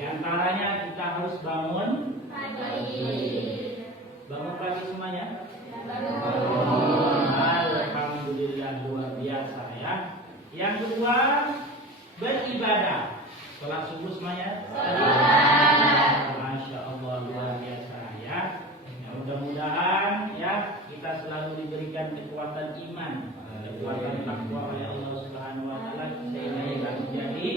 Di antaranya kita harus bangun pagi. Bangun pagi semuanya? Alhamdulillah, luar biasa ya. Yang kedua, beribadah. Sholat subuh semuanya? Masya Allah, luar biasa ya. Mudah-mudahan ya kita selalu diberikan kekuatan iman, kekuatan takwa oleh Allah Subhanahu wa taala, sehingga kita menjadi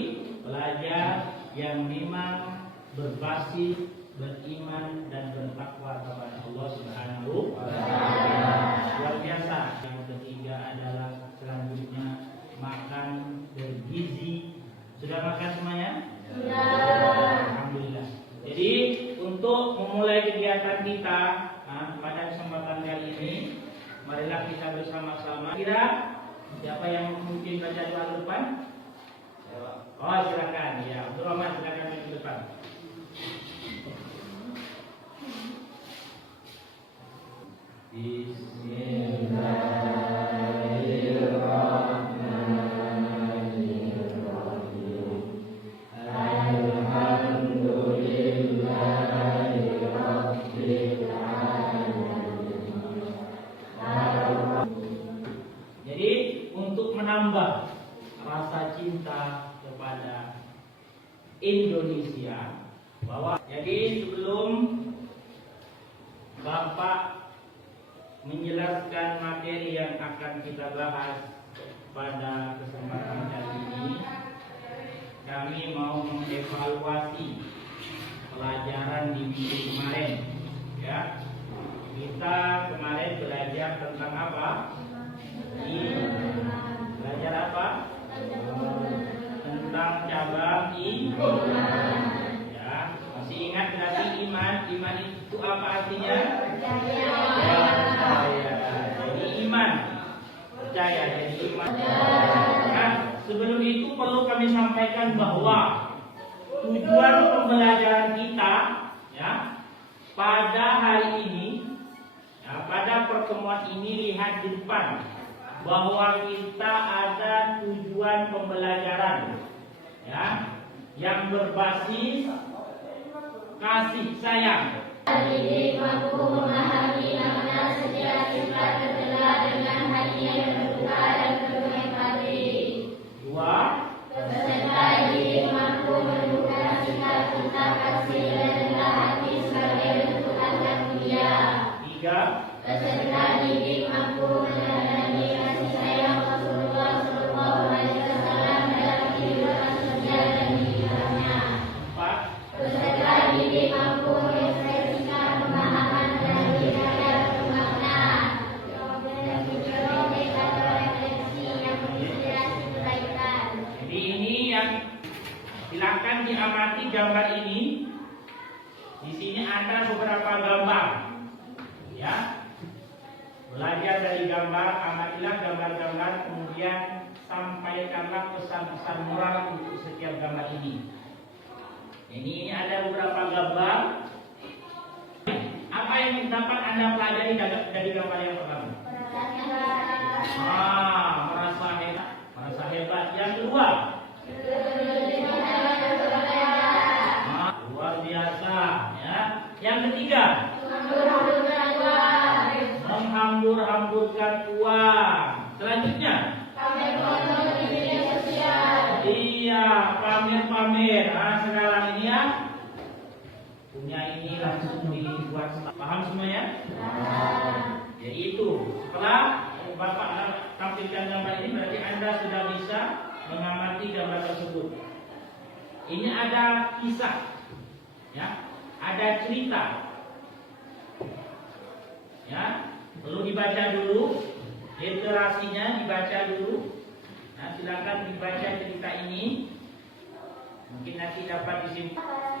pelajar yang memang berbasis beriman dan bertakwa kepada Allah Subhanahu wa taala. Luar biasa. Yang ketiga adalah selanjutnya makan bergizi. Sudah makan semuanya? Sudah. Alhamdulillah. Jadi untuk memulai kegiatan kita pada kesempatan kali ini, marilah kita bersama-sama. Kira siapa yang mungkin baca doa depan? Oh, silakan. Ya, Abdul Rahman, silakan ke depan. Bismillahirrahmanirrahim. Alhamdulillahirabbil alamin. Jadi untuk menambah rasa cinta kepada Indonesia, bahwa jadi sebelum Bapak menjelaskan materi yang akan kita bahas pada kesempatan kali ini, kami mau mengevaluasi pelajaran di minggu kemarin. Ya, kita kemarin belajar tentang apa? Belajar apa? Tentang cabang iman. Ya, masih ingat nggak sih iman? Iman itu apa artinya? Jadi iman, percaya, jadi iman. Nah, sebelum itu perlu kami sampaikan bahwa tujuan pembelajaran kita ya pada hari ini, ya, pada pertemuan ini, lihat di depan bahwa kita ada tujuan pembelajaran ya yang berbasis kasih sayang. Didik mampu memahami makna setiap sifat tercela dengan hati yang terbuka dan penuh empati. Dua, peserta didik mampu menunjukkan sikap cinta kasih dan rendah hati sebagai bentuk akhlak mulia. Tiga, peserta didik mampu meneladani kasih sayang Rasulullah SAW dalam kehidupan sosial dan pikirannya. empat, peserta didik mampu mengekspresikan pemahaman dan budaya bermakna, teologi atau refleksi yang menginspirasi kebaikan. Jadi ini yang silakan diamati gambar ini. Di sini ada beberapa gambar, ya. Belajar dari gambar, amatilah gambar-gambar, kemudian sampaikanlah pesan-pesan moral untuk setiap gambar ini. Ini ada beberapa gambar. Apa yang dapat Anda pelajari dari gambar yang pertama? Merasa hebat. Yang kedua? Luar biasa. Ya. Yang ketiga? Menghambur-hamburkan uang. Selanjutnya? Iya, pamer-pamer. Nah, sekarang ini ya punya ini langsung dibuat. Paham semuanya? Jadi itu. Setelah Bapak tampilkan gambar ini, berarti Anda sudah bisa mengamati gambar tersebut. Ini ada kisah, ya, ada cerita, ya. Perlu dibaca dulu, literasinya dibaca dulu. Nah, silakan dibaca cerita ini. Mungkin nanti dapat disimpulkan.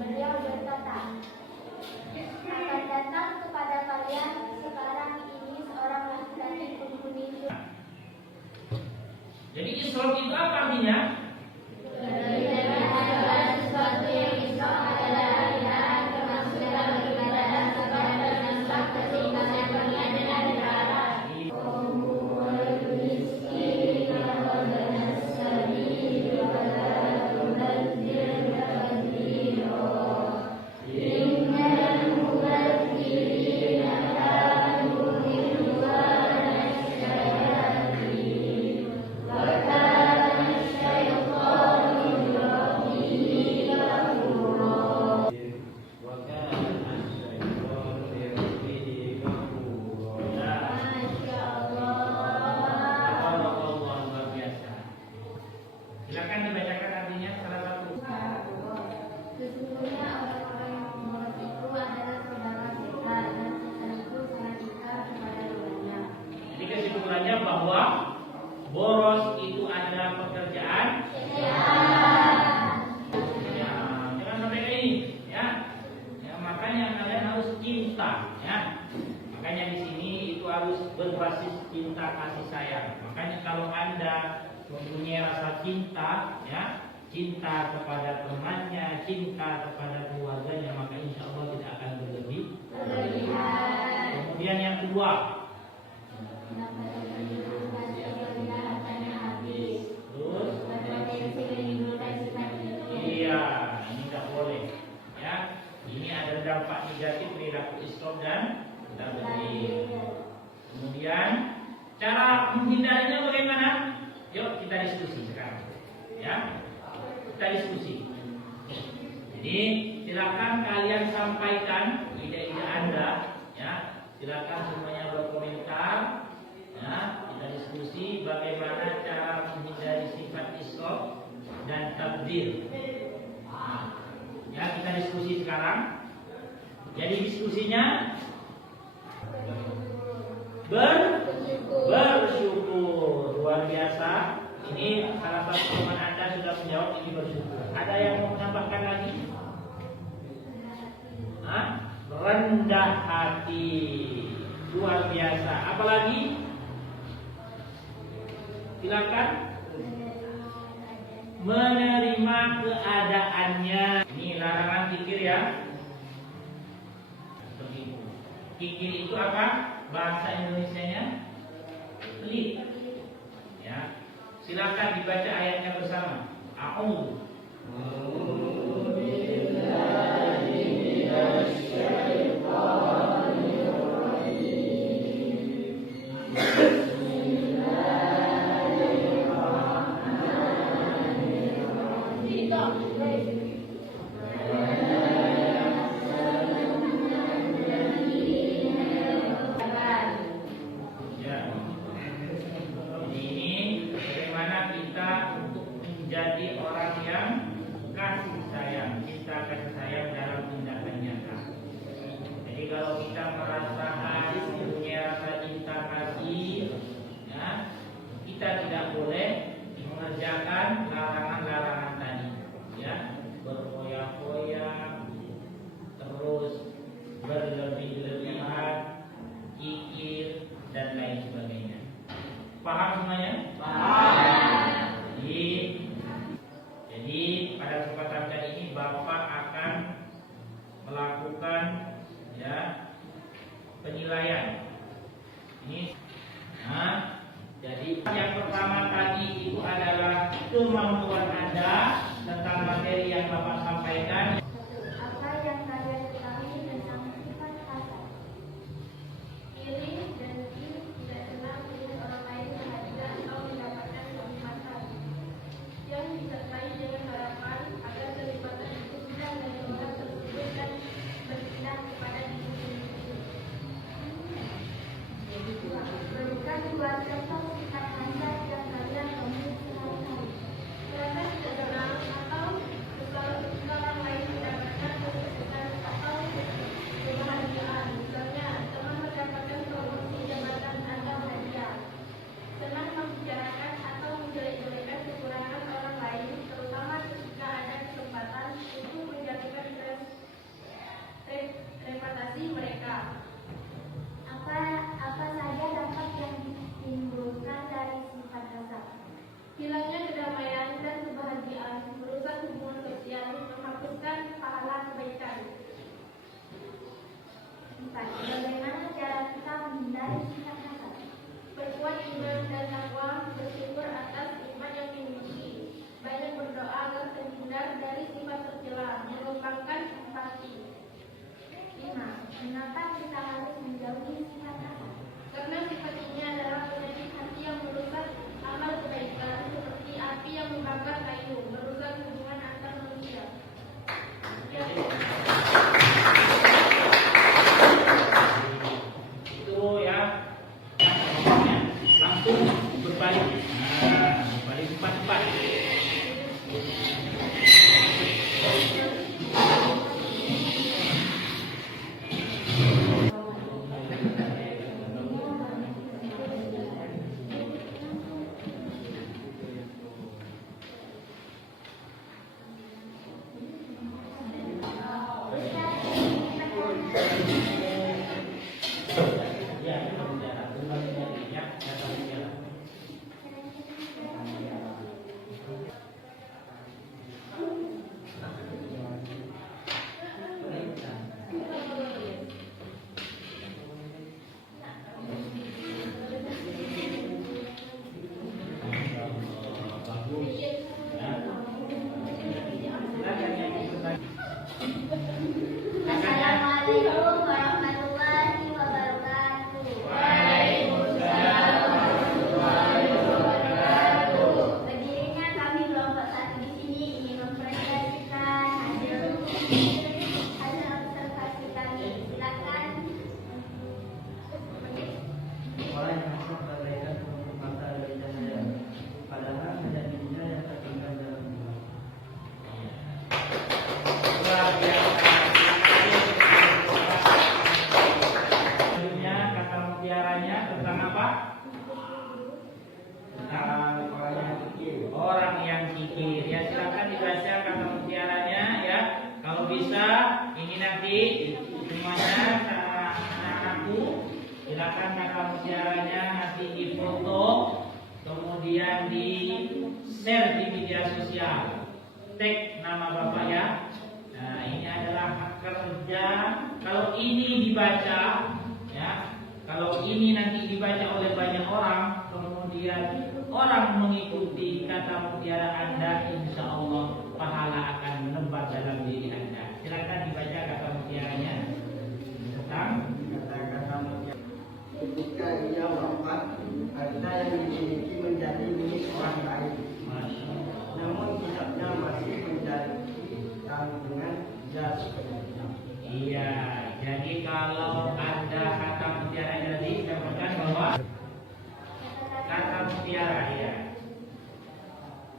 Beliau berkata, akan datang kepada kalian sekarang ini seorang laki-laki penghuni surga. Jadi Isra itu apa artinya? Sesuatu yang Isra adalah aliran kemaksudkan beribadah kepada Allah keseimbangan dunia dan akhirat. itu adalah pekerjaan. Ya, jangan sampai kayak ini, ya. Ya, makanya kalian harus cinta, ya. Makanya di sini itu harus berbasis cinta kasih sayang. Makanya kalau Anda mempunyai rasa cinta, ya, cinta kepada temannya, cinta kepada keluarganya, maka insya Allah tidak akan berlebih. Kemudian yang kedua, terus, iya, ini tidak boleh, ya. Ini ada dampak negatif perilaku Islam dan tarbiyah. Kemudian cara menghindarinya bagaimana? Yuk kita diskusi sekarang, ya. Kita diskusi. Jadi silakan kalian sampaikan ide-ide Anda, ya. Silakan semuanya berkomentar, ya. Kita diskusi bagaimana cara menghindari sifat isrof dan tabdzir. Nah, ya kita diskusi sekarang. Jadi diskusinya bersyukur, luar biasa. Ini salah satu teman Anda sudah menjawab ini bersyukur. Ada yang mau menambahkan lagi? Rendah hati, luar biasa. Apalagi? Silakan. Menerima keadaannya. Ini larangan kikir, ya. Kikir itu apa? Bahasa Indonesianya pelit. Ya. Silakan dibaca ayatnya bersama. A'udzu menjadi orang yang kasih sayang, cinta kasih sayang dalam tindakan nyata. Jadi kalau kita merasa hadis mempunyai rasa cinta kasih, ya, kita tidak boleh mengerjakan larangan-larangan tadi, ya, berfoya-foya, terus berlebih-lebihan, kikir dan lain sebagainya. Paham semuanya? Paham. Jadi pada kesempatan kali ini Bapak akan melakukan, ya, penilaian. Ini, nah, jadi yang pertama tadi itu adalah kemampuan Anda tentang materi yang Bapak sampaikan. Apa yang kalian ketahui tentang sifat hasad? Iri dan tidak senang melihat orang lain bahagia atau mendapatkan kenikmatan yang disertai dengan harapan agar kenikmatan itu tidak dari orang tersebut dan berpindah kepada diri sendiri. Berikan dua contoh sifat hasad yang kalian temui sehari-hari. Merasa tidak senang atau ketika orang lain mendapatkan kesuksesan atau Hasil observasi kami, silakan. Orang yang masuk bagaikan penutup mata dari cahaya, padahal hanya dirinya yang tertinggal dalam gelap. Luar biasa. Selanjutnya kata mutiaranya tentang apa? Tentang orang yang kikir. Ya, silakan dibaca kata mutiaranya ya. Kalau bisa ini nanti semuanya sama anak-anakku, silakan kata mutiaranya nanti difoto, kemudian di share di media sosial. Tag nama Bapak ya. Nah, ini adalah hak kerja. Kalau ini dibaca ya, kalau ini nanti dibaca oleh banyak orang, kemudian orang mengikuti kata mutiara Anda, insya Allah pahala akan menebar dalam diri Anda. Silakan dibaca kata mutiaranya tentang Kata-kata mutiara. Ketika ia wafat, harta yang dimiliki menjadi milik orang lain. Masya Allah. Namun kitabnya masih menjadi tanggungan jas. Iya, jadi kalau ada kata mutiara tadi, katakan bahwa kata mutiara ya.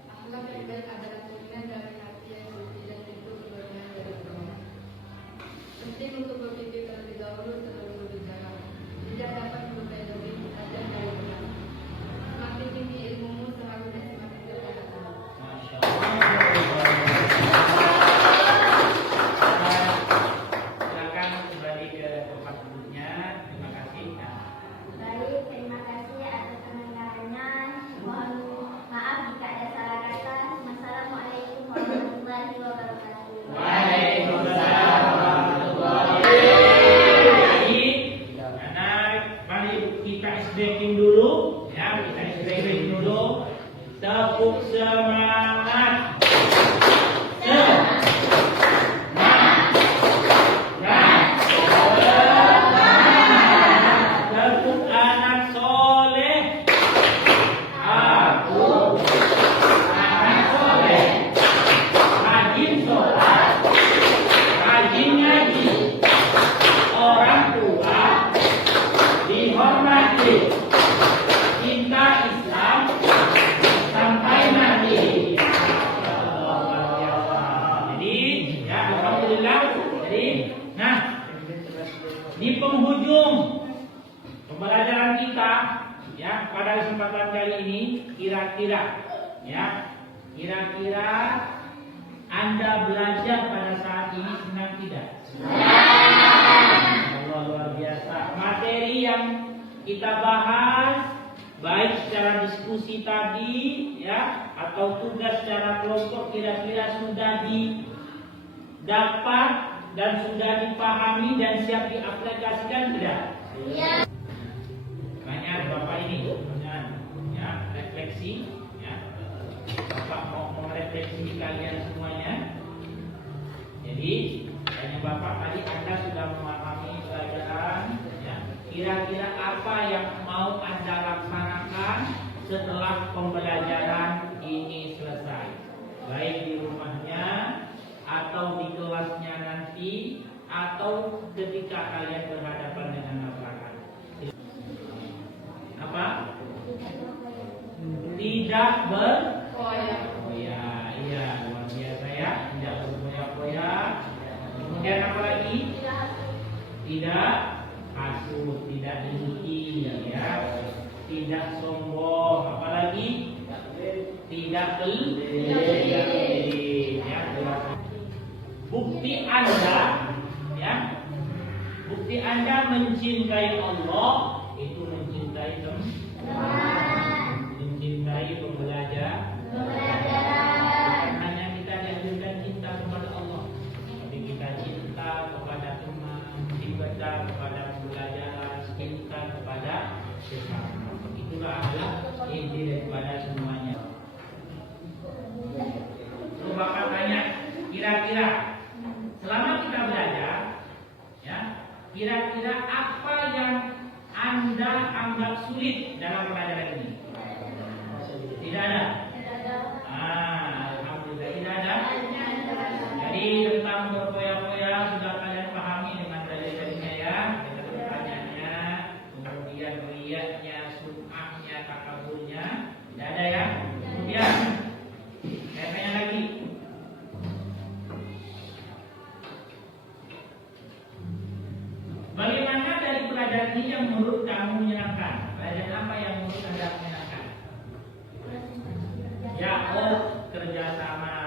Akhlak yang baik adalah cerminan dari hati yang suci dan itu keluarnya dari Allah. Penting untuk berpikir terlebih dahulu sebelum berbicara. Tidak dapat berpeduli tajam dari benar. Semakin tinggi ilmumu, seharusnya semakin berkata. Masya Allah. Silakan kembali ke tempat duduknya. Terima kasih. Baik, terima kasih atas pendengarannya. Mohon maaf jika ada salah kata. Wassalamualaikum warahmatullahi wabarakatuh. Waalaikumsalam warahmatullahi wabarakatuh. Anak, mari kita SDM dulu, ya kita SDM dulu. Tepuk semangat. Tepuk anak soleh. Aku anak soleh. Rajin sholat, rajin ngaji, orang tua dihormati, cinta Islam sampai mati. Jadi, ya alhamdulillah. Jadi, nah di penghujung pembelajaran kita, ya pada kesempatan kali ini, kira-kira Anda belajar pada saat ini senang tidak? Allah, luar biasa. Materi yang kita bahas, baik secara diskusi tadi, ya, atau tugas secara kelompok, kira-kira sudah didapat dan sudah dipahami dan siap diaplikasikan tidak? Iya. Makanya Bapak ini, ya, refleksi, ya. Bapak mau merefleksi kalian semuanya. Jadi, tanya Bapak tadi Anda sudah memahami pelajaran, ya. Kira-kira apa yang mau Anda laksanakan setelah pembelajaran ini selesai? Baik di rumahnya, atau di kelasnya nanti, atau ketika kalian berhadapan dengan masyarakat. Apa? Tidak berkoyak. Oh ya, iya, luar biasa ya. Tidak berkoyak-koyak. Kemudian apa lagi? Tidak hasut, tidak dengki, ya. Tidak sombong. Apalagi? Tidak pelit. Ya, bukti Anda, ya. Bukti Anda mencintai Allah itu mencintai teman, mencintai pembelajaran. Hanya kita diajarkan cinta kepada Allah, tapi kita cinta kepada teman, cinta kepada pembelajaran, cinta kepada sesama. Itulah adalah inti daripada semuanya. Lalu Bapak tanya, kira-kira selama kita belajar, ya, kira-kira apa yang Anda anggap sulit dalam pelajaran ini? Tidak ada. Alhamdulillah tidak ada. Jadi tentang berkoyak kerjasama